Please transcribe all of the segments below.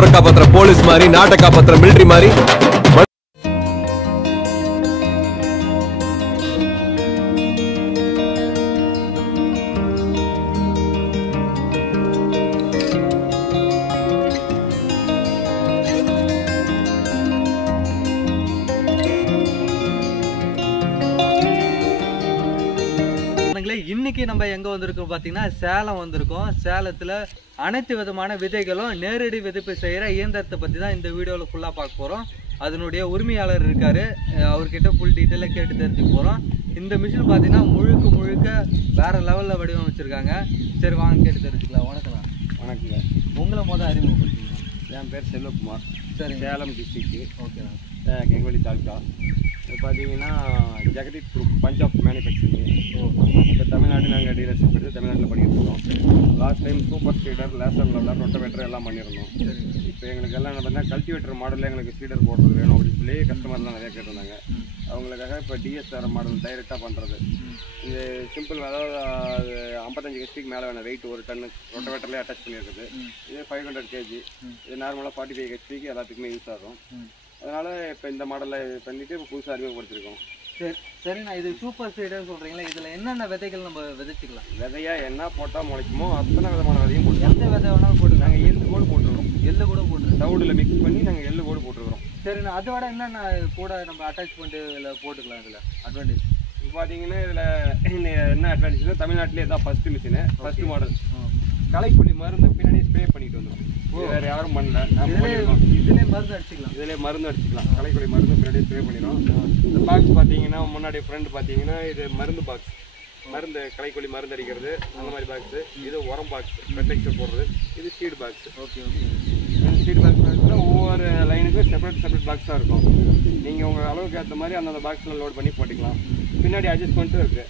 ஊரை காப்பாத்துற போலீஸ் மாதிரி, நாட்டை காப்பாத்துற மிலிட்டரி மாதிரி. இன்னைக்கு நம்ம எங்க வந்திருக்கோம் பாத்தீங்கன்னா சேலம் வந்திருக்கோம். சேலத்துல அனைத்து விதமான விதைகளும் நேரடி விதைப்பு செய்யற இயந்திரத்தை பத்தி தான் இந்த வீடியோல ஃபுல்லா பார்க்க போறோம். அதனுடைய உரிமையாளர் இருக்காரு, அவர்கிட்ட ஃபுல் டீட்டெயிலா கேட்டு தெரிஞ்சுக்க போறோம். இந்த மிஷின் பாத்தீங்கன்னா முழுக்க வேற லெவல்ல வடிவமைச்சிருக்காங்க. சரி வாங்க கேட்டு தெரிஞ்சுக்கலாம். வணக்கம். வணக்கங்க. உங்களை அறிமுகப்படுத்திங்க. என் பேர் செல்வகுமார். சரி, சேலம் டிஸ்ட்ரிக்ட். ஓகேண்ணா. கெங்கவெளி தாலுக்கா. இப்போ பார்த்தீங்கன்னா ஜெகதீப் குரூப் பஞ்சாப் மேனுஃபேக்சரிங். இப்போ தமிழ்நாடு நாங்கள் டீலர்ஷிப் எடுத்து தமிழ்நாட்டில் பண்ணிட்டு இருக்கோம். Last time super speeder, laser leveller, rotavator எல்லாம் பண்ணியிருந்தோம். இப்போ எங்களுக்கு எல்லாம் என்ன பார்த்தீங்கன்னா கல்டிவேட்டர் மாடலில் எங்களுக்கு ஸ்பீடர் போடுறது வேணும் அப்படின்னு சொல்லி கஸ்டமர்லாம் நிறைய கேட்டிருந்தாங்க. அவங்களுக்காக இப்போ டிஎஸ்ஆர் மாடல் டைரெக்டாக பண்ணுறது. இந்த சிம்பிள், அதாவது 55 ஹெச்பிக்கு மேலே வேணும் வெயிட், ஒரு டன்னு ரொட்டவேட்டர்லேயே அட்டாச் பண்ணியிருக்குது. இதே 500 kg. இது நார்மலாக 45 ஹெச்பிக்கு எல்லாத்துக்குமே யூஸ் ஆகும். அதனால் இப்போ இந்த மாடலில் பண்ணிவிட்டு இப்போ புதுசாக அறிமுகப்படுத்திருக்கோம். சரிண்ணா, இது சூப்பர் சீடர்னு சொல்கிறீங்களா? இதில் என்னென்ன விதைகள் நம்ம விதைச்சிக்கலாம்? விதையாக என்ன போட்டால் முளைக்குமோ அத்தனை விதமான விதையும் போட்டு, எந்த விதை வேணாலும் போட்டு. நாங்கள் எள்ளு கூட போட்டுருக்கோம். எள்ளு கூட போட்டு தவிடில் மிக்ஸ் பண்ணி நாங்கள் எள்ளு கூட போட்டுருக்குறோம். சரிண்ணா, அதை விட என்னென்ன கூட நம்ம அட்டாச் பண்ணிட்டு இதில் போட்டுக்கலாம்? இதில் அட்வான்டேஜ் இப்போ பார்த்தீங்கன்னா இதில் என்ன அட்வான்டேஜ்னா தமிழ்நாட்டிலே தான் ஃபஸ்ட்டு மிஷினு, ஃபஸ்ட்டு மாடல். களைக்கொல்லி மருந்து பின்னாடி ஸ்ப்ரே பண்ணிட்டு வந்துடும். வேறு யாரும் பண்ணல. இதுலேயே மருந்து அடிச்சிக்கலாம். இதிலே மருந்து அடிச்சிக்கலாம். களைக்கொல்லி மருந்து பின்னாடி ஸ்ப்ரே பண்ணிடும். இந்த பாக்ஸ் பார்த்தீங்கன்னா முன்னாடி ஃப்ரண்ட் பார்த்தீங்கன்னா இது மருந்து பாக்ஸ், மருந்து களைக்கொல்லி மருந்து அடிக்கிறது அந்த மாதிரி பாக்ஸு. இது உரம் பாக்ஸ், ஃபெர்டிலைசர் போடுறது. இது சீடு பாக்ஸ். ஓகே. சீடு பாக்ஸில் ஒவ்வொரு லைனுக்கும் செப்பரேட் பாக்ஸாக இருக்கும். நீங்கள் உங்கள் அளவுக்கு ஏற்ற மாதிரி அந்தந்த பாக்ஸில் லோட் பண்ணி போட்டுக்கலாம். பின்னாடி அட்ஜஸ்ட்மெண்ட்டும் இருக்குது.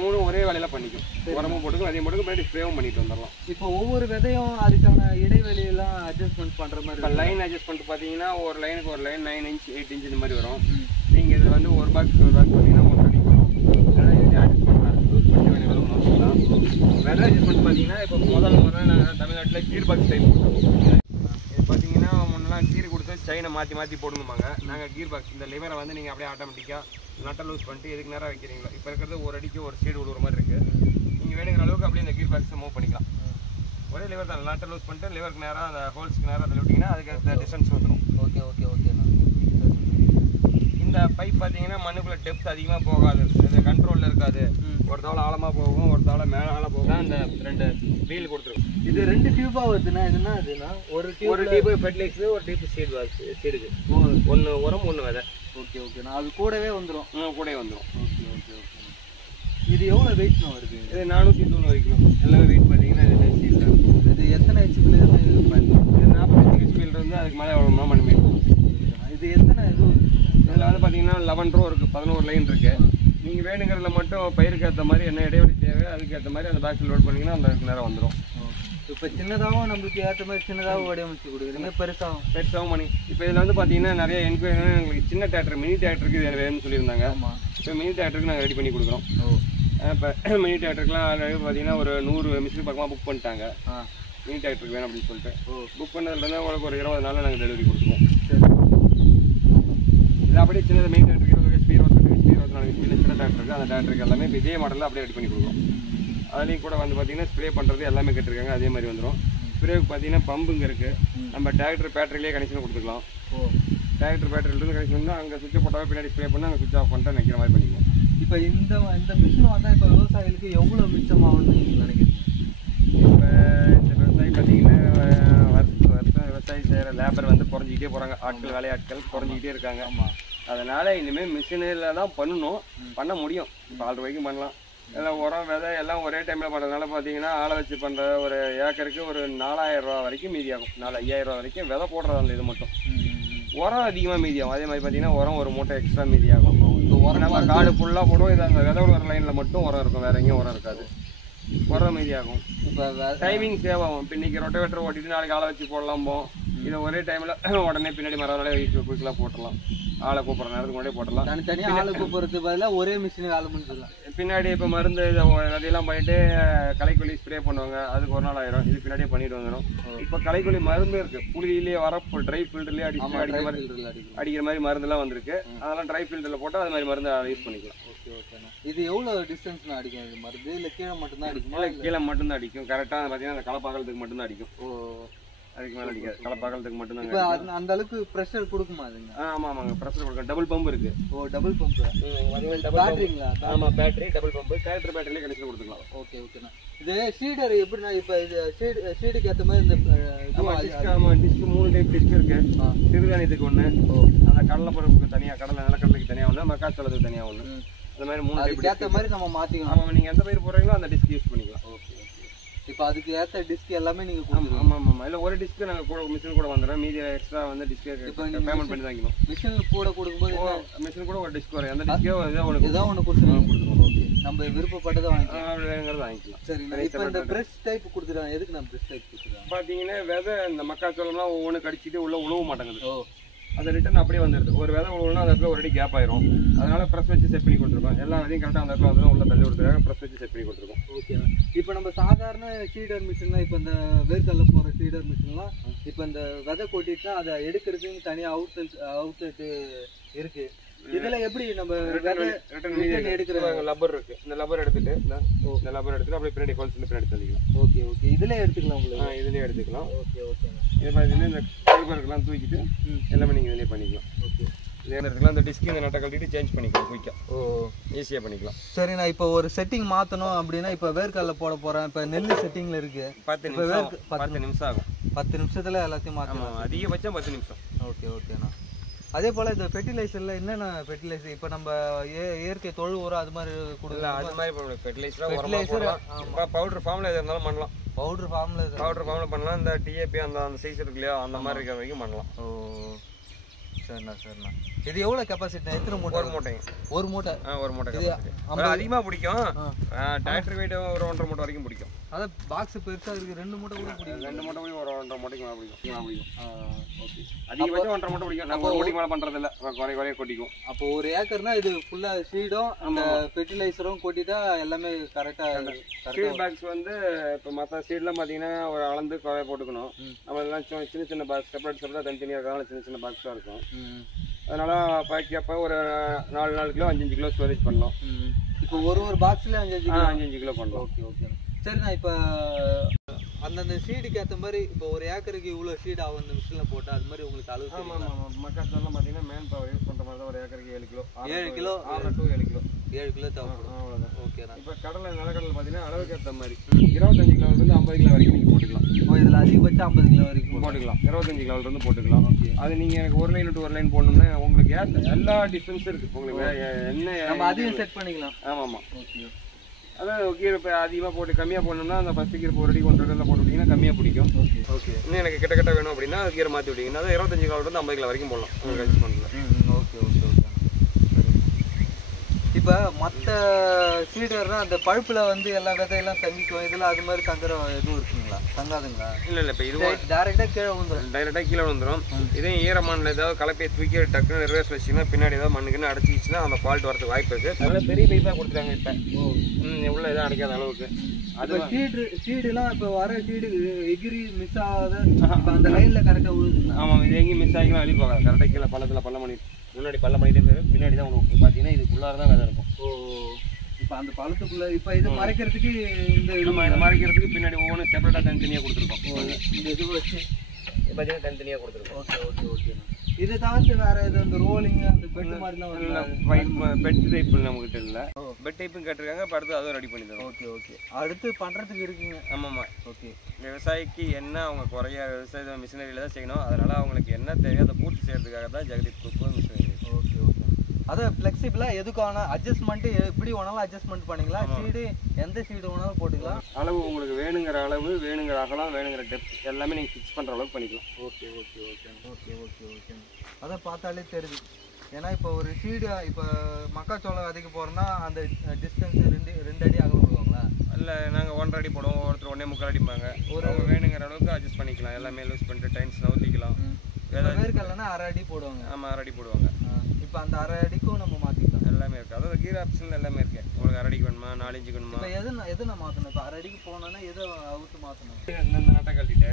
மூணும் ஒரே வேலையில் பண்ணிக்கும். உரமும் போட்டுக்கும், அதையும் போட்டுக்கும், பின்னாடி ஸ்ப்ரேவும் பண்ணிட்டு வந்துடலாம். இப்போ ஒவ்வொரு விதையும் அதுக்கான இடைவெளியெல்லாம் அட்ஜஸ்ட்மெண்ட் பண்ணுற மாதிரி. இப்போ லைன் அட்ஜஸ்ட்மெண்ட் பார்த்தீங்கன்னா ஒரு லைனுக்கு ஒரு லைன் 9 inch 8 inch இந்த மாதிரி வரும். நீங்கள் இதில் வந்து ஒரு பாக்ஸ் பார்த்தீங்கன்னா 1 அடிக்கு வரும். அதனால் இது அட்ஜஸ்ட் பண்ணலாம், யூஸ் பண்ணி வேண்டிய வேலை வச்சுக்கலாம். வெதர் அட்ஜஸ்ட்மெண்ட் பார்த்தீங்கன்னா இப்போ முதல் முறை நாங்கள் தமிழ்நாட்டில் கீர் பாக்ஸ் டைப் போட்டோம். இது பார்த்தீங்கன்னா முன்னெல்லாம் கீர் கொடுத்து செயினை மாற்றி போடணுமாங்க. நாங்கள் கீர் பாக்ஸ், இந்த லிவரை வந்து நீங்கள் அப்படியே ஆட்டோமேட்டிக்காக நட்டை லூஸ் பண்ணிட்டு எதுக்கு நேரம் வைக்கிறீங்களோ, இப்போ இருக்கிறது ஒரு அடிக்கு ஒரு சீடு விடுற மாதிரி இருக்குது. நீங்கள் வேணுங்கிற அளவுக்கு அப்படியே இந்த கீர் பாக்ஸை மூவ் பண்ணிக்கலாம். ஒரே லிவர் தான், நட்டை லூஸ் பண்ணிட்டு லிவருக்கு நேராக அந்த ஹோல்ஸ்க்கு நேராக அதில் விட்டிங்கன்னா அதுக்கு டிஸ்டன்ஸ் வந்துடும். ஓகேண்ணா. இந்த பைப் பார்த்தீங்கன்னா மண்ணுக்குள்ளே டெப்த் அதிகமாக போகாது, இது கண்ட்ரோலில் இருக்காது. ஒரு தவளை ஆழமாக போகும், ஒரு தவளை மேலே போகும். இந்த 2 வீல் கொடுத்துருக்கும். இது 2 டியூபாக வருதுண்ணா. இதுனா ஒரு டியூப் ஃபெர்டிலைசர், ஒரு டியூப் சீடு பாக்ஸ். சீடுக்கு ஒன்று உரம், 1 விதை. ஓகேண்ணா. அது கூடவே வந்துடும். கூடவே வந்துடும். ஓகே. இது எவ்வளோ வெயிட்னா வருது? இது 490 கிலோ. எல்லாமே வெயிட் பார்த்தீங்கன்னா இது சீட் தான். இது எத்தனை ஹெச்பியில் இருந்து இது 45 ஹெச்பியில் இருந்து அதுக்கு மேலே எவ்வளோ மணி மீன். இது எத்தனை இது? இதில் வந்து பார்த்தீங்கன்னா 11 ரோ இருக்குது, 11 லைன் இருக்குது. நீங்கள் வேணுங்கிறதுல மட்டும் பயிருக்கு ஏற்ற மாதிரி என்ன இடைவெளி தேவை அதுக்கு ஏற்ற மாதிரி அந்த பாக்ஸில் லோட் பண்ணிங்கன்னா அந்த நேரம் வந்துடும். இப்போ சின்னதாகவும் நம்மளுக்கு ஏற்ற மாதிரி சின்னதாகவும் வடிவமைச்சு கொடுக்குறீங்க, பெருசாகவும் பண்ணி. இப்போ இதில் வந்து பார்த்தீங்கன்னா நிறைய என்கொயரி எங்களுக்கு சின்ன டிராக்டர், மினி டிராக்டருக்கு இது வேணும்னு சொல்லியிருந்தாங்க. இப்போ மினி டிராக்டருக்கு நாங்கள் ரெடி பண்ணி கொடுக்குறோம். இப்போ மினி டிராக்டருக்குலாம் ஆல்ரெடி பார்த்தீங்கன்னா ஒரு 100 மிஷின் பக்கமாக புக் பண்ணிட்டாங்க. மினி டிராக்டருக்கு வேணும் அப்படின்னு சொல்லிட்டு புக் பண்ணதுலேருந்து உங்களுக்கு ஒரு 20 நாளில் நாங்கள் டெலிவரி கொடுத்துருவோம். இது அப்படியே சின்னது மினி டிராக்டருக்கு 20 HP, 22 HP, 24 HP சின்ன டிராக்டருக்கு, அந்த டிராக்டருக்கு எல்லாமே இப்போ இதே மாடலில் அப்படியே ரெடி பண்ணி கொடுக்குறோம். அதுலேயும் கூட வந்து பார்த்தீங்கன்னா ஸ்ப்ரே பண்ணுறது எல்லாமே கேட்டிருக்காங்க, அதே மாதிரி வந்துடும். ஸ்ப்ரேவுக்கு பார்த்தீங்கன்னா பம்புங்க இருக்குது. நம்ம டிராக்டர் பேட்டரிலேயே கனெக்ஷன் கொடுத்துக்கலாம். டிராக்டர் பேட்டரியிலேருந்து கனெக்ஷன் பண்ணால் அங்கே சுவிட்சை போட்டாவே பின்னாடி ஸ்ப்ரே பண்ணால் அங்கே சுவிட்ச் ஆஃப் பண்ணிட்டு நிற்கிற மாதிரி பண்ணிக்கலாம். இப்போ இந்த மிஷின் வந்தால் இப்போ விவசாயிகளுக்கு எவ்வளோ மிச்சமாகும்னு நினைக்கிறீங்க? இப்போ இந்த விவசாயி பார்த்தீங்கன்னா வருஷம் விவசாயி செய்கிற லேபர் வந்து குறைஞ்சிக்கிட்டே போகிறாங்க. வேலையாட்கள் குறைஞ்சிக்கிட்டே இருக்காங்க. அதனால் இனிமேல் மிஷினில் தான் பண்ண முடியும். இப்போ 6 ரூபாய்க்கும் பண்ணலாம். எல்லாம் உரம் விதை எல்லாம் ஒரே டைமில் பண்ணுறதுனால பார்த்தீங்கன்னா ஆளை வச்சு பண்ணுற ஒரு ஏக்கருக்கு ஒரு 4000 ரூபா வரைக்கும் மீதியாகும். 5000 ரூபா வரைக்கும் விதை போடுறது அந்த இது மட்டும். உரம் அதிகமாக மீதியாகும். அதே மாதிரி பார்த்தீங்கன்னா உரம் ஒரு மூட்டை எக்ஸ்ட்ரா மீதியாகும். உரம் நம்ம காடு ஃபுல்லாக போடுவோம். இது அந்த விதை ஒரு லைனில் மட்டும் உரம் இருக்கும், வேறு எங்கேயும் உரம் இருக்காது. உரம் மீதியாகும். இப்போ டைமிங் சேவ் ஆகும். இப்போ இன்றைக்கி ரொட்டவேட்டர் ஓட்டிட்டு நாளைக்கு ஆளை வச்சு போடலாம். இதை ஒரே டைமில் உடனே பின்னாடி மறுநாளே குயிக்கெலாம் போட்டுடலாம். ஆளை கூப்பிட்ற நேரத்துக்கு முன்னாடியே போட்டுடலாம். தனித்தனியாக ஆளை கூப்பிட்றதுக்கு பதிலாக ஒரே மிஷினுக்கு ஆள் முடிச்சிடலாம். பின்னாடி இப்போ மருந்து அதெல்லாம் பண்ணிட்டு களைக்கொல்லி ஸ்ப்ரே பண்ணுவாங்க, அதுக்கு ஒரு நாள் ஆயிரும். இது பின்னாடியே பண்ணிட்டு வந்துடும். இப்போ களைக்கொல்லி மருந்து இருக்கு, புளியிலேயே வர ட்ரை ஃபில்டர்லேயே அடிக்கிற மாதிரி மருந்துலாம் வந்திருக்கு. அதெல்லாம் ட்ரை ஃபில்டரில் போட்டு அது மாதிரி மருந்து யூஸ் பண்ணிக்கலாம். ஓகே ஓகேண்ணா. இது எவ்வளோ டிஸ்டன்ஸ்னா அடிக்கும் இது மருந்து? இல்லை கீழே மட்டும்தான் அடிக்குமா? இல்லை கீழே மட்டும்தான் அடிக்கும். கரெக்டாக பார்த்தீங்கன்னா அந்த களை பார்க்கறதுக்கு மட்டும்தான் அடிக்கும். அதுக்கு மேலே அடிக்காது, களை பார்க்கறதுக்கு மட்டும்தான். இப்போ அந்த அளவுக்கு ப்ரெஷர் கொடுக்குமா அதுங்க? ஆமாம் ஆமாங்க, ப்ரெஷர் கொடுக்கும். டபுள் பம்பு இருக்கு. டபுள் பம்பு பேட்டரிங்களா? ஆமாம் பேட்டரி, டபுள் பம்பு, டிராக்டர் பேட்டரியிலே கனெக்ஷன் கொடுத்துக்கலாம். ஓகே ஓகேண்ணா. இது ஷீடர் எப்படின்னா இப்போ இது ஷீடுக்கு ஏற்ற மாதிரி இந்த டிஸ்க் 3 டைப் டிஸ்க் இருக்கு. சிறுதானியத்துக்கு ஒன்று, அந்த கடலைப்பருப்புக்கு தனியாக, நிலக்கடலைக்கு தனியாக ஒன்று, மக்காச்சோளத்துக்கு தனியாக ஒன்று. இந்த மாதிரி 3 டைப் ஏற்ற மாதிரி நம்ம மாற்றிக்கலாம். ஆமாம், நீங்கள் எந்த பயிர் போடுறீங்களோ அந்த டிஸ்க் யூஸ் பண்ணிக்கலாம். ஓகே. இப்போ அதுக்கு ஏற்ற டிஸ்க் எல்லாமே நீங்கள் கொடுத்துருவோம். ஆமாம் ஆமாம், இல்லை ஒரு டிஸ்க்கு நாங்கள் கூட மிஷின் கூட வந்துடுறோம். மீதி எக்ஸ்ட்ரா வந்து டிஸ்க்கு பேமெண்ட் பண்ணி வாங்கிக்கணும். மிஷின் கூட கொடுக்கும்போது மிஷின் கூட ஒரு டிஸ்க் வரும். எந்த டிஸ்க்கோ ஏதோ ஒன்று கொடுத்துருவோம். ஓகே, நம்ம விருப்பப்பட்டதை வாங்கிக்கலாம். வாங்கிக்கலாம். சரி, இப்போ இந்த பிரஷ் டைப் கொடுத்துருவாங்க. எதுக்கு நான் பிரஷ் டைப் கொடுத்துருவேன் பார்த்தீங்கன்னா, விதை இந்த மக்காச்சோளம்லாம் ஒவ்வொன்று கடிச்சிட்டு உள்ள உழவு மாட்டேங்குது. அந்த ரிட்டர்ன் அப்படியே வந்துடுது. ஒரு விதை உழவுனா அந்த இடத்துல ஒரு அடி கேப் ஆயிரும். அதனால ப்ரெஸ் வச்சு செட் பண்ணி கொடுத்துருக்கோம். எல்லா விதையும் கரெக்டாக அந்த இடத்துல வந்து உள்ள தள்ளி கொடுத்துருக்காங்க. ப்ரெஸ் வச்சு செட் பண்ணி கொடுத்துருக்கோம். ஓகே. இப்போ நம்ம சாதாரண ஷீடர் மிஷின்லாம், இப்போ இந்த வேர்க்கல்ல போகிற ஷீடர் மிஷின்லாம் இப்போ இந்த விதை கொட்டிட்டுனா அதை எடுக்கிறதுக்கு தனியாக அவுட்லெட்டு இருக்கு. இதுல எப்படி நம்ம ரிட்டர்ன் எடுக்கிற லப்பர் இருக்கு. இந்த லப்பர் எடுத்துட்டு இந்த லப்பர் எடுத்துட்டு அப்படியே பின்னாடி கோல்ஸ் பின்னாடி தள்ளிக்கலாம். Okay okay. இதுல எடுத்துக்கலாம் உங்களுக்கு? இதுலயே எடுத்துக்கலாம். Okay okay. இதே மாதிரி இந்த ஃபைபர்லாம் தூக்கிட்டு எல்லாமே நீங்கள் இதுலேயே பண்ணிக்கலாம். ஓகே. இதே இடத்துக்குலாம் இந்த டிஸ்க் இந்த நட்டை கழட்டிட்டு சேஞ்ச் பண்ணிக்கலாம் குயிக்காக. ஈஸியாக பண்ணிக்கலாம். சரி, நான் இப்போ ஒரு செட்டிங் மாற்றணும் அப்படின்னா, இப்போ வேர்க்கடலை போட போகிறேன். இப்போ நெல் செட்டிங்கில் இருக்குது. 10 நிமிஷம் ஆகும். 10 நிமிஷத்தில் எல்லாத்தையும் மாற்றணும். அதிகபட்சம் 10 நிமிஷம். ஓகே ஓகேண்ணா. அதே போல் இந்த ஃபெர்டிலைசரில் என்னென்ன ஃபெர்டிலைசர் இப்போ நம்ம இயற்கை தொழு உரம் அது மாதிரி கொடுக்கலாம்? அது மாதிரி ஃபெர்டிலைசர் பவுடர் ஃபார்மில் எது இருந்தாலும் பண்ணலாம். பவுடர் ஃபார்மில் பண்ணலாம். இந்த டிஏபி அந்த சைஸ் இருக்கு இல்லையா, அந்த மாதிரி இருக்கிற வரைக்கும் பண்ணலாம். சரிண்ணா. இது எவ்வளோ கெப்பாசிட்டி? எத்தனை மூட்டை? ஒரு மூட்டை. ஒரு மூட்டை அதிகமாக பிடிக்கும். டிராக்டர் வெயிட் ஒரு 1.5 மூட்டை வரைக்கும் பிடிக்கும். அதான் பாக்ஸ் பெருசாக இருக்குது. 2 மூட்டை கூட பிடிக்கும். 2 மூட்டை கூட ஒரு 1.5 மூட்டைக்கு மேலே பிடிக்கும். ஓகே. அதிகபட்சம் 1.5 மூட்டை பிடிக்கும். நம்ம ஒரு மூட்டைக்கு மேலே பண்ணுறது இல்லை, குறைய கொட்டிக்கும். அப்போ ஒரு ஏக்கர்னா இது ஃபுல்லாக சீடும் அந்த ஃபெர்டிலைசரும் கொட்டிட்டா எல்லாமே கரெக்டாக. சீட் பாக்ஸ் வந்து இப்போ மற்ற சீட்லாம் பார்த்தீங்கன்னா ஒரு அளந்து குறைய போட்டுக்கணும். நம்ம எல்லாம் சின்ன பாக்ஸ் செப்பரேட் தனித்தனியாக இருக்கிறதால சின்ன பாக்ஸாக இருக்கும். அதனால பாக்கியப்போ ஒரு 4 கிலோ 5 கிலோ ஸ்டோரேஜ் பண்ணலாம். இப்போ ஒரு பாக்ஸ்ல 5 கிலோ பண்ணலாம். Okay okay. சரிண்ணா. இப்போ அந்தந்த சீடுக்கு ஏற்ற மாதிரி இப்போ ஒரு ஏக்கருக்கு இவ்வளோ சீடு ஆகும் அந்த மிஷினில் போட்டால் அது மாதிரி உங்களுக்கு அளவு? ஆமாம். மக்காச்சோளம் பார்த்தீங்கன்னா மேன் பவர் யூஸ் பண்ணுற மாதிரி தான். ஒரு ஏக்கருக்கு 7 கிலோ 7 கிலோ 7 கிலோ தேவைப்படும். அவ்வளோதான். ஓகேண்ணா. இப்போ நிலக்கடலை பார்த்தீங்கன்னா அளவுக்கு ஏற்ற மாதிரி 25 கிலோலேருந்து 50 கிலோ வரைக்கும் நீங்கள் போட்டுக்கலாம். இதில் அதிகபட்சம் 50 கிலோ வரைக்கும் போட்டுக்கலாம். 25 கிலோலேருந்து போட்டுக்கலாம். அது நீங்கள் எனக்கு ஒரு லைன் டு ஒரு லைன் போடணும்னா உங்களுக்கு எல்லா டிஸ்டன்ஸும் இருக்குது. உங்களுக்கு என்ன நம்ம அதையும் செட் பண்ணிக்கலாம். ஆமாம். ஓகே. அதான் கீரை இப்போ அதிகமாக போட்டு கம்மியாக போடணும்னா அந்த ஃபஸ்ட்டு கீரை 1 அடி 1.5 அடியில் போட்டு விட்டிங்கன்னா கம்மியாக பிடிக்கும். ஓகே. இன்னும் எனக்கு கிட்ட வேணும் அப்படின்னா கீரை மாற்றி விட்டிங்கன்னா அது 25 கிலோலேருந்து 50 கிலோ வரைக்கும் போடலாம் உங்களுக்கு அட்ஜஸ்ட் பண்ணல. ஓகே. இப்போ மற்ற சீடர்னா அந்த பழுப்பில் வந்து எல்லா விதையெல்லாம் தங்கிக்கும். இதில் அது மாதிரி தங்குற எதுவும் இருக்குங்களா? தங்காதுங்களா? இல்லை. இப்போ இது டைரெக்டாக கீழே விழுந்துடும். இதே ஈரமண்ணில் ஏதாவது கலப்பையை தூக்கி டக்குன்னு ரிவர்ஸ் வச்சிங்கன்னா பின்னாடி ஏதாவது மண்ணுக்குன்னு அடைச்சிச்சுன்னா அந்த ஃபால்ட் வரதுக்கு வாய்ப்பு இருக்குது. அதனால பெரிய பைப்பாக கொடுத்துருக்காங்க. இப்போ எவ்வளோ எதுவும் அடைக்காத அளவுக்கு. அது சீடுலாம் இப்போ வர சீடு எகிரி மிஸ் ஆகாத அந்த லைனில் கரெக்டாக விழுதுங்களா? ஆமாம். இது எங்கேயும் மிஸ் ஆகிக்கலாம், வெளியே போகாது. கரெக்டாக கீழே பள்ளத்தில் பள்ளம் பண்ணி முன்னாடி பள்ளம் பண்ணிட்டே போயிடும். பின்னாடி தான் உங்களுக்கு பார்த்தீங்கன்னா இதுக்குள்ளார தான் விதை இருக்கும். இப்போ அந்த பழத்துக்குள்ளே இப்போ இது மறைக்கிறதுக்கு இந்த மறைக்கிறதுக்கு பின்னாடி ஒவ்வொன்றும் செப்பரேட்டாக தனித்தனியாக கொடுத்துருக்கோம். இந்த இது வச்சு பார்த்தீங்கன்னா தனித்தனியாக கொடுத்துருக்கோம். ஓகே. இதை தவிர்த்து வேற எது இந்த ரோலிங் அந்த பெட் மாதிரிலாம் பெட் டைப் நம்மகிட்ட இல்லை. பெட் டைப்பும் கேட்டிருக்காங்க. இப்போ அடுத்து அதுவும் ரெடி பண்ணி தரோம். ஓகே. அடுத்து பண்ணுறதுக்கு இருக்குங்க. ஆமாம்மா. ஓகே. விவசாயிக்கு என்ன அவங்க குறைய விவசாய மிஷினரியில் தான் செய்யணும். அதனால் அவங்களுக்கு என்ன தேவையோ அதை பூர்த்தி செய்யறதுக்காக தான் ஜெகதீப் குரூப் மிஷினரி. ஓகே. அதான் ஃப்ளெக்சிபிளாக எதுக்கான அட்ஜஸ்ட்மெண்ட்டு எப்படி வேணாலும் அட்ஜஸ்ட்மெண்ட் பண்ணிக்கலாம். சீடு எந்த சீடு வேணாலும் போட்டுக்கலாம். அளவு உங்களுக்கு வேணுங்கிற அளவு, வேணுங்கிற அகலம், வேணுங்கிற டெப்த் எல்லாமே நீங்கள் ஃபிக்ஸ் பண்ணுற அளவுக்கு பண்ணிக்கலாம். ஓகே. அதை பார்த்தாலே தெரியுது. ஏன்னா இப்போ ஒரு சீடு இப்போ மக்காச்சோளம் விதைக்க போகிறோன்னா அந்த டிஸ்டன்ஸ் 2 அடி அகலம் விடுவாங்களா? இல்லை, நாங்கள் 1.5 அடி போடுவோம். ஒருத்தர் 1.25 அடிப்பாங்க. ஒரு வேணுங்கிற அளவுக்கு அட்ஜஸ்ட் பண்ணிக்கலாம். எல்லாமே லூஸ் பண்ணிட்டு டைம்ஸ் நவுத்திக்கலாம். வேர்க்கடலைன்னா 1/2 அடி போடுவாங்க. ஆமாம், 1/2 அடி போடுவாங்க. இப்போ அந்த அரை அடிக்கும் நம்ம மாற்றிக்கலாம். எல்லாமே இருக்குது. அதாவது கீர் ஆப்ஷன் எல்லாமே இருக்குது. உங்களுக்கு அரை அடிக்கு வேணுமா 4 இன்ச்சுக்கு வேணுமா? இப்போ எது நான் மாற்றணும்? இப்போ அரை அடிக்கு போனோன்னா எதை அவுத்து மாற்றணும்? இந்த நட்டை கழட்டிட்டு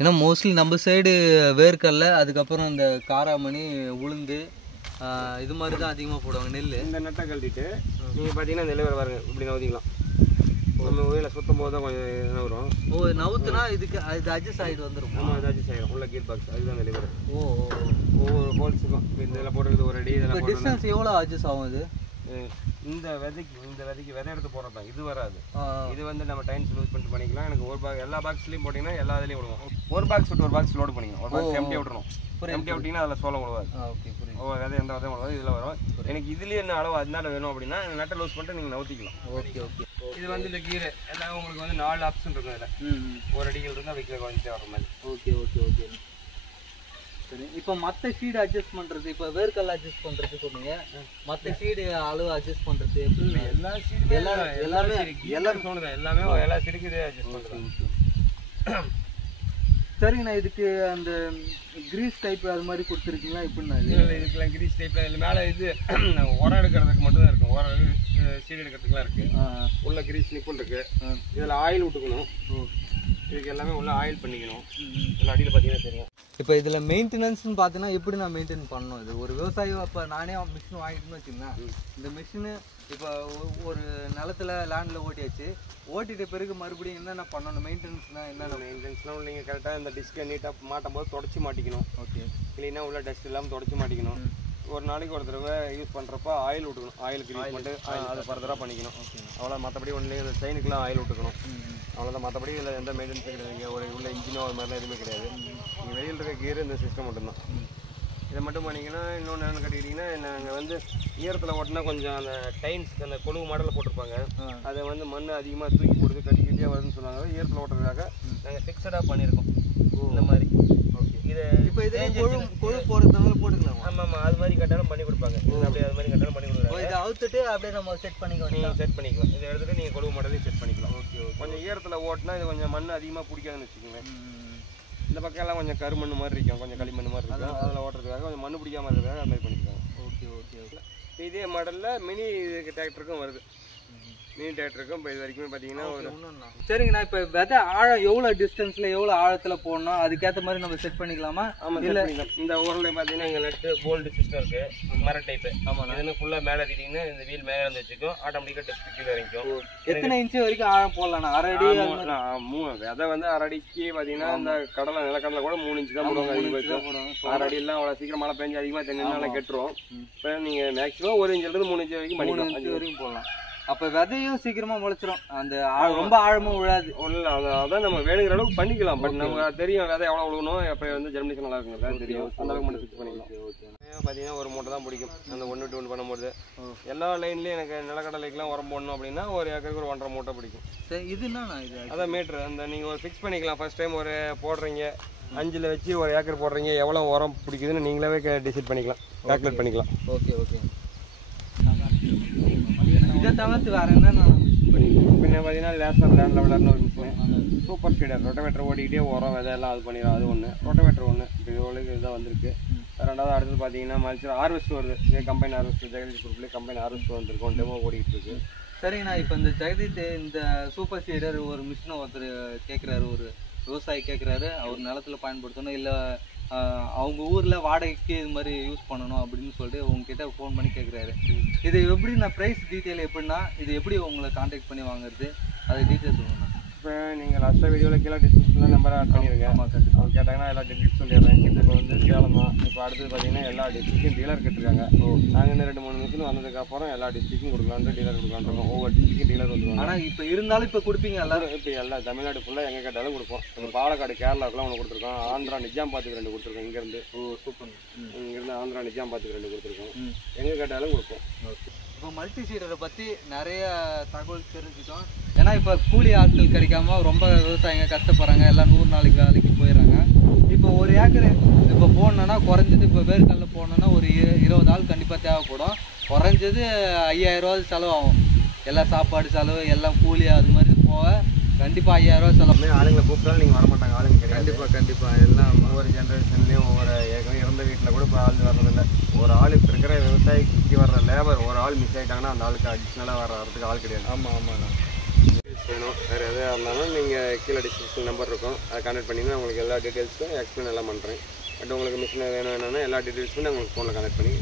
ஏன்னா மோஸ்ட்லி நம்ம சைடு வேர்க்கடலை, அதுக்கப்புறம் இந்த காராமணி, உளுந்து, இது மாதிரி தான் அதிகமாக போடுவாங்க நெல். இந்த நட்டை கழட்டிட்டு நீங்கள் பார்த்தீங்கன்னா இந்த இலைவரை பாருங்க இப்படி நவுத்திக்கலாம். நம்ம உயிரில் சுத்தம் போது தான் கொஞ்சம் நவரும். ஓ, நவுத்துனா இதுக்கு இது அட்ஜஸ்ட் ஆகிட்டு வந்துடும். நம்ம அட்ஜஸ்ட் ஆகிடும். உள்ள கீர் பாக்ஸ் அதுதான் இந்த இலைவரை. ஓ, ஒவ்வொரு ஹோல்ஸுக்கும் இந்த இதில் போட்டுருக்குது ஒரு அடி. இப்போ டிஸ்டன்ஸ் எவ்வளோ அட்ஜஸ்ட் ஆகும் இது? இந்த விதைக்கு விதை எடுத்து போடுறதா இது வராது. இது வந்து நம்ம டைம்ஸ் லூஸ் பண்ணிட்டு பண்ணிக்கலாம். எனக்கு ஒரு பாக்ஸ் எல்லா பாக்ஸ்லையும் போட்டிங்கன்னா எல்லா இதுலையும் விடுவோம். ஒரு பாக்ஸ் விட்டு ஒரு பாக்ஸ் லோடு பண்ணிக்கணும். ஒரு பாக்ஸ் எம்டி விட்டுணும். எம்டி விட்டிங்கன்னா அதில் சோளம் விடுவாது. விதை எந்த விதையும் விடுவாது. இதில் வரும். எனக்கு இதுலேயே என்ன அளவு அதனால வேணும் அப்படின்னா நட்டை லூஸ் பண்ணிட்டு நீங்கள் நவுத்திக்கலாம். ஓகே. இது வந்து இந்த கீரை எல்லாம் உங்களுக்கு வந்து 4 ஆப்ஷன் இருக்கும். இதில் ஒரு அடிகள் இருந்தால் வைக்கல குறைஞ்சிட்டே வர மாதிரி. ஓகே. சரி, இப்போ மற்ற ஷீடு அட்ஜஸ்ட் பண்ணுறது, இப்போ வேர்க்கடலை அட்ஜஸ்ட் பண்ணுறது சொன்னீங்க, மற்ற ஷீடு அளவு அட்ஜஸ்ட் பண்ணுறது எப்படி? எல்லா சீடுமே எல்லாமே எல்லா சீடுக்கும் இதே அட்ஜஸ்ட் பண்ணுறேன். சரிங்கண்ணா, இதுக்கு அந்த கிரீஸ் டைப் அது மாதிரி கொடுத்துருக்கீங்களா? எப்படின்னா இதுக்கெல்லாம் கிரீஸ் டைப்பில் இல்லை. மேலே இது உரம் எடுக்கிறதுக்கு மட்டும் தான் இருக்கும். உரம் சீடு எடுக்கிறதுக்குலாம் இருக்குது. உள்ள கிரீஸ் நிப்புள் இருக்குது. இதில் ஆயில் விட்டுக்கணும். இதுக்கு எல்லாமே உள்ள ஆயில் பண்ணிக்கணும். இதில் அடியில் பார்த்தீங்கன்னா தெரியும். இப்போ இதில் மெயின்டெனன்ஸ்னு பார்த்தீங்கன்னா எப்படி நான் மெயின்டைன் பண்ணணும்? இது ஒரு விவசாயம். இப்போ நானே மிஷின் வாங்கிட்டுன்னு வச்சுக்கோங்களேன். இந்த மிஷினு இப்போ ஒரு நிலத்துல லேண்டில் ஓட்டிட்ட பிறகு மறுபடியும் என்னென்ன பண்ணணும்? மெயின்டெனன்ஸ்னால் என்னென்ன? மெயின்டெனன்ஸ்னால் நீங்கள் கரெக்டாக இந்த டிஸ்கை நீட்டாக மாட்டும் போது தொடச்சி மாட்டிக்கணும். ஓகே. க்ளீனாக உள்ள டஸ்ட் இல்லாமல் தொடச்சி மாட்டிக்கணும். ஒரு நாளைக்கு ஒரு தடவை யூஸ் பண்ணுறப்ப ஆயில் விட்டுக்கணும். ஆயில் கிரீஸ் பண்ணிட்டு அதை ஃபர்தராக பண்ணிக்கணும். அவ்வளோ. மற்றபடி ஒன்றுலேயே இந்த செயினுக்குலாம் ஆயில் விட்டுக்கணும். அவ்வளோதான். மற்றபடி இதில் எந்த மெயின்டெனன்ஸும் கிடையாது. ஒரு உள்ள இன்ஜினோ அது மாதிரிலாம் எதுவுமே கிடையாது. நீங்கள் வெளியில் இருக்க கீர் இந்த சிஸ்டம் மட்டும்தான். இதை மட்டும் பண்ணிங்கன்னா இன்னொன்று என்னென்னு கேட்டுக்கிட்டிங்கன்னா, நாங்கள் வந்து ஈரத்தில் ஓட்டினா கொஞ்சம் அந்த டைன்ஸ் அந்த கொழுவு மாடலில் போட்டிருப்பாங்க. அதை வந்து மண் அதிகமாக தூக்கி போடுறது கட்டிக்கிட்டே வருதுன்னு சொன்னாங்க. ஈரத்தில் ஓட்டுறதுக்காக நாங்கள் ஃபிக்ஸடாக பண்ணியிருக்கோம் இந்த மாதிரி. ஓகே. இதை இப்போ இதே கொழு போடுறதுனால போட்டுக்கலாம். ஆமாம், அது மாதிரி கட்டாலும் பண்ணி கொடுப்பாங்க. அப்படியே அது மாதிரி கட்டாலும் பண்ணி கொடுக்குறாங்க. இதை அவுத்துட்டு அப்படியே நம்ம செட் பண்ணிக்கலாம். செட் பண்ணிக்கலாம். இதை எடுத்துகிட்டு நீங்கள் கொழுவு மாடலையும் செட் பண்ணிக்கலாம். ஓகே. கொஞ்சம் ஈரத்தில் ஓட்டினா இது கொஞ்சம் மண் அதிகமாக பிடிக்காதுன்னு வச்சுக்கோங்க. இந்த பக்கம் எல்லாம் கொஞ்சம் கருமண் மாதிரி இருக்கும், கொஞ்சம் களிமண் மாதிரி இருக்கும். அதில் ஓட்டுறதுக்காக கொஞ்சம் மண் பிடிக்காம இருக்கிறதுக்காக அது மாதிரி பண்ணிக்கலாம். ஓகே. இதே மாடலில் மினி டிராக்டருக்கும் வருது. மினி டிராக்டருக்கும் இப்போ இது வரைக்குமே பார்த்தீங்கன்னா ஒரு. சரிங்கண்ணா, இப்போ விதை ஆழம் எவ்வளோ டிஸ்டன்ஸில் எவ்வளோ ஆழத்தில் போடணும் அதுக்கேற்ற மாதிரி நம்ம செட் பண்ணிக்கலாமா? ஆமாம், இல்லை இந்த ஊரில் பார்த்தீங்கன்னா இங்கே நட்டு போல்டு சிஸ்டம் இருக்குது. மர டைப்பு. ஆமாம். இதுன்னு ஃபுல்லாக மேலே ஏற்றிட்டிங்கன்னா இந்த வீல் மேலே வந்து வச்சுக்கும். ஆட்டோமேட்டிக்காக டெஸ்ட் கீழே இறங்கிக்கும். எத்தனை இன்ச்சு வரைக்கும் ஆழம் போடலாம்ண்ணா? அரை அடி. விதை வந்து அரை அடிக்கு பார்த்தீங்கன்னா இந்த கடலை நிலக்கடலை கூட 3 இன்ச்சு தான் போடுவாங்க. அரை அடியெல்லாம் அவ்வளோ சீக்கிரம் மழை பெஞ்சு அதிகமாக தென்னினால கெட்டுரும். இப்போ நீங்கள் மேக்ஸிமம் 1 இன்ச்சிலிருந்து 3 இன்ச்சு வரைக்கும் 3 இன்ச்சு வரைக்கும் போடலாம். அப்போ விதையும் சீக்கிரமா முளைச்சிரும். அந்த ரொம்ப ஆழமும் விழாது. அதான் நம்ம வேணுங்கிற அளவுக்கு பண்ணிக்கலாம். பட் நம்ம தெரியும் விதை எவ்வளோ விழுகணும், எப்போ வந்து ஜெர்மினேஷன் நல்லா இருக்குங்க தெரியும். அந்த அளவுக்கு மட்டும் ஃபிக்ஸ் பண்ணிக்கலாம். பார்த்தீங்கன்னா ஒரு மூட்டை தான் பிடிக்கும். அந்த 1 to 1 பண்ணும்போது எல்லா லைன்லேயும் எனக்கு நிலக்கடலைக்கெல்லாம் உரம் போடணும் அப்படின்னா ஒரு ஏக்கருக்கு ஒரு 1.5 மூட்டை பிடிக்கும். சரி, இது என்னண்ணா? இது அதான் மீட்ரு. அந்த நீங்கள் ஒரு ஃபிக்ஸ் பண்ணிக்கலாம். ஃபர்ஸ்ட் டைம் ஒரு போடுறீங்க 5ல் வச்சு ஒரு ஏக்கர் போடுறீங்க, எவ்வளோ உரம் பிடிக்குதுன்னு நீங்களாவே டிசைட் பண்ணிக்கலாம், கால்குலேட் பண்ணிக்கலாம். ஓகே. இதை தவிர்த்து வேறு என்னென்ன பின்ன பார்த்தீங்கன்னா லேசர் லேண்ட் லெவலர்னு ஒரு மிஷின். சூப்பர் ஸ்பீடர் ரொட்டவேட்டர் ஓடிக்கிட்டே உரம் விதை எல்லாம் அது பண்ணிடும். அது ஒன்று. ரொட்டவேட்டர் ஒன்று இப்போ இவ்வளோக்கு இதுதான் வந்திருக்கு. ரெண்டாவது அடுத்தது பார்த்தீங்கன்னா மல்ச்சர் ஹார்வெஸ்ட் வருது. இதே கம்பெனி ஹார்வெஸ்ட் ஜெகதீஷ் குரூப்லேயே கம்பெனி ஹார்வெஸ்ட் வந்துருக்கும். டெமோ ஓடிக்கிட்டு இருக்கு. சரிங்கண்ணா, இப்போ இந்த ஜெகதீஷ் இந்த சூப்பர் சீடர் ஒரு மிஷினை ஒருத்தர் கேட்குறாரு, ஒரு விவசாயி கேட்குறாரு. அவர் நிலத்தில் பயன்படுத்தணும், இல்லை அவங்க ஊரில் வாடகைக்கு இது மாதிரி யூஸ் பண்ணணும் அப்படின்னு சொல்லிட்டு உங்ககிட்ட ஃபோன் பண்ணி கேட்குறாரு. இது எப்படி நான் ப்ரைஸ் டீட்டெயில் எப்படின்னா இது எப்படி உங்களை கான்டாக்ட் பண்ணி வாங்குறது அது டீட்டெயில் சொல்லணும். இப்போ நீங்கள் லாஸ்ட்டாக வீடியோவில் கீழே டிஸ்கிரிப்ஷனில் நம்பரை ஆட் பண்ணிடுங்க. ஆமாம், கண்டிப்பாக கேட்டாங்கன்னா எல்லா டிஸ்ட்ரிக்ட் சொல்லிடுறேன். இப்போ வந்து சேலம் தான். இப்போ அடுத்தது பார்த்தீங்கன்னா எல்லா டிஸ்ட்ரிக்டும் டீலர் கேட்டிருக்காங்க. நாங்கள் இன்னும் 2-3 மிஷின் வந்ததுக்கப்புறம் எல்லா டிஸ்ட்ரிக்டும் கொடுக்கலான்ட்டு டீலர் கொடுக்கலான்ட்டு ஒவ்வொரு டிஸ்ட்ரிக்டும் டீலர் வந்துருவாங்க. ஆனால் இப்போ இருந்தாலும் இப்போ கொடுப்பீங்க எல்லாரும்? இப்போ எல்லா தமிழ்நாடு ஃபுல்லாக எங்கே கேட்டாலும் கொடுப்போம். இப்போ பாலக்காடு கேரளாவுக்குலாம் ஒன்று கொடுத்துருக்கோம். ஆந்திரா நிஜாம்பாத்துக்கு 2 கொடுத்துருக்கோம். இங்கேருந்து சூப்பர். இங்கேருந்து ஆந்திரா நிஜாம்பாத்துக்கு 2 கொடுத்துருக்கோம். எங்கே கேட்டாலும் கொடுப்போம். ஓகே. இப்போ மல்டி சீடரை பற்றி நிறைய தகவல் தெரிஞ்சுட்டோம். ஏன்னா இப்போ கூலி ஆட்கள் கிடைக்காம ரொம்ப விவசாயிங்க கஷ்டப்படுறாங்க. எல்லாம் 100 நாளைக்கு வேலைக்கு போயிடுறாங்க. இப்போ ஒரு ஏக்கர் இப்போ போடணுன்னா குறைஞ்சது இப்போ வேர்க்கடலை போடணுன்னா ஒரு 20 ஆள் கண்டிப்பாக தேவைப்படும். குறைஞ்சது 5000 ரூபா செலவாகும். எல்லாம் சாப்பாடு செலவு எல்லாம் கூலி அது மாதிரி போக கண்டிப்பாக 5000 ரூபா செலவு. ஆளுங்களை கூப்பிட்டாலும் நீங்கள் வரமாட்டாங்க, ஆளுங்க கிடையாது. கண்டிப்பாக எல்லாம் ஒவ்வொரு ஜென்ரேஷன்லேயும் ஒவ்வொரு ஏற்கனவே இருந்த வீட்டில் கூட இப்போ ஆள் வர்றதில்லை. ஒரு ஆள் இப்போ இருக்கிற விவசாயிக்கு வர்ற லேபர் ஒரு ஆள் மிஸ் ஆகிட்டாங்கன்னா அந்த ஆளுக்கு அடிஷ்னலாக வரதுக்கு ஆள் கிடையாது. ஆமாண்ணா. வேணும் வேறு எதாக இருந்தாலும் நீங்கள் கீழே டிஸ்கிரிப்ஷன் நம்பர் இருக்கும், அதை கான்டெக்ட் பண்ணிங்கன்னா உங்களுக்கு எல்லா டீட்டெயில்ஸும் எக்ஸ்பிளைன் எல்லாம் பண்ணுறேன். பட் உங்களுக்கு மிஷின் வேணும்னா எல்லா டீட்டெயில்ஸும் நான் உங்களுக்கு ஃபோனில் கனெக்ட் பண்ணி